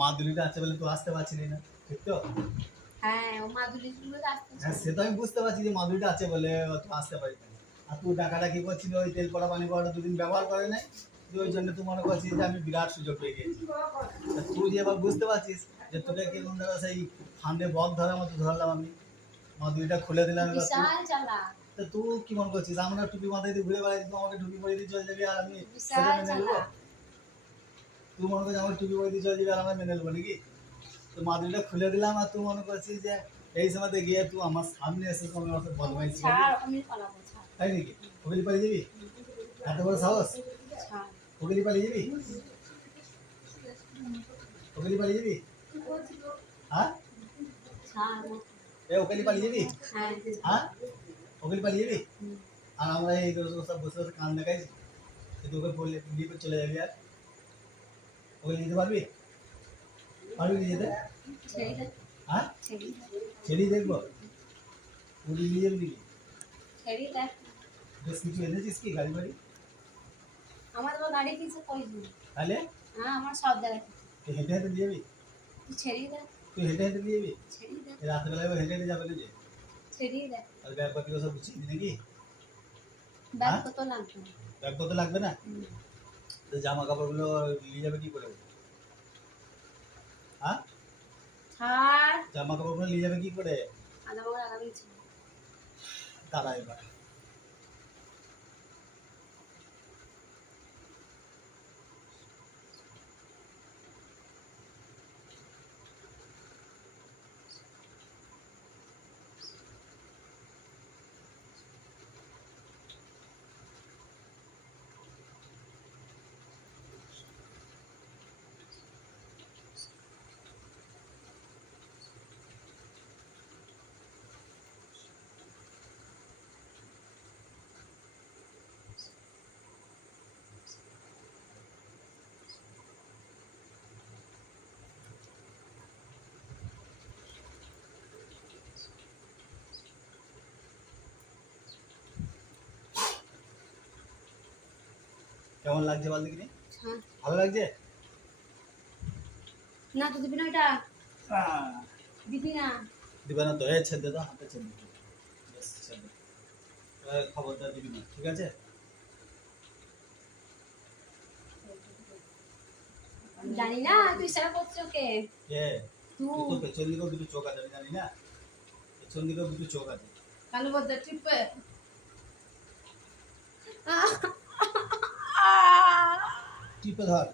মাদুলিটা আছে বলে তো আসতে পারছিলি না, ঠিক তো? হ্যাঁ, ও মাদুলি গুলো আসতে হ্যাঁ, সে তো আমি বুঝতে পারছি যে মাদুলিটা আছে বলে তো আসতে পারি না। আর তুই টাকাটা কি করছিলি, ওই তেল পড়া পানি পড়াটা দুদিন ব্যবহার করে নাই, তুই ওই জন্য তুই মনে করছিস যে আমি বিরাট সুযোগ পেয়ে গেছি। তা তুই যে এবার বুঝতে পারছিস যে তোকে কি কোন জায়গায় সেই ফান্ডে বক ধরার মতো ধরলাম আমি, মাদুলিটা খুলে দিলাম। এবার তুই, বিশাল চালাক, তা তুই কি মনে করছিস আমরা টুপি মাথায় দিয়ে ঘুরে বেড়াচ্ছি, তুই আমাকে টুপি পরে দিয়ে চলে যাবি আর আমি সেটা বিশাল মেনে নেবো? চালাক। তুই মনে করছিস আমার টুপি পরে দিয়ে চলে যাবি আর আমরা মেনে নেবো নাকি? তো মাদুরিটা খুলে দিলাম আর তুই মনে করছিস যে এই সময়তে গিয়ে তুই আমার সামনে এসে তুমি আমার সাথে বদমাইশি করবি, ছাড়, আমি পালাবো, ছাড়। তাই নাকি? ওগুলি পালিয়ে যাবি? এত বড় সাহস? ছাড়। ওগুলি পালিয়ে যাবি? ওগুলি পালিয়ে যাবি? হ্যাঁ, ছাড়। এ ওগুলি পালিয়ে যাবি? হ্যাঁ। হ্যাঁ, ওগুলি পালিয়ে যাবি? হুম। আর আমরা এই সব বসে বসে কান দেখাইছি, তুই ওকে বললে নিয়ে করে চলে যাবি আর ওকে নিয়ে যেতে পারবি? পারবি নিয়ে যেতে? ছেড়ে দে, হ্যাঁ, ছেড়ে দে, ছেড়েই দেখবো ওগুলি নিয়ে যাবি নাকি? ছেড়ে দে। বেশ কিছু এনেছিস কি গাড়ি বাড়ি? আমার তো গাড়ি কিনছে কইনি। তাহলে হ্যাঁ, আমার সব জায়গায়। তুই হেঁটে হেঁটে নিয়ে যাবি? তুই ছেড়ে দে, তুই হেঁটে হেঁটে নিয়ে যাবি? ছেড়ে দে, এই রাত্রেবেলা এবার হেঁটে হেঁটে যাবে না যে? ছেড়ে দে। আর ব্যাগপত্র সব গুছিয়ে নাকি? ব্যাগ হ্যাঁ, কত লাগবে? ব্যাগপত্র লাগবে না? হুম। তো জামা কাপড়গুলো নিয়ে যাবে কি করে? হ্যাঁ, ছাড়। জামা কাপড়গুলো নিয়ে যাবে কি করে? আধা বাবা আগামী ছিল। দাঁড়া এবার। কেমন লাগছে বল দেখিনি? হ্যাঁ। ভালো লাগছে? না তো দিবি না এটা, আহ, দিবি না। দিবে না তো? এ ছেড়ে দে তো, হাতে ছেড়ে দে। ব্যাস, ছেড়ে দে। এবার খবরদার দিবি না, ঠিক আছে? জানি না তুই ইশারা করছো কে? কে? তুই। তোর পেছন দিকেও দুটো চোখ আছে, আমি জানি না? পেছন দিকেও দুটো চোখ আছে। কালো বদ্দা টিপে। টিপে ধর।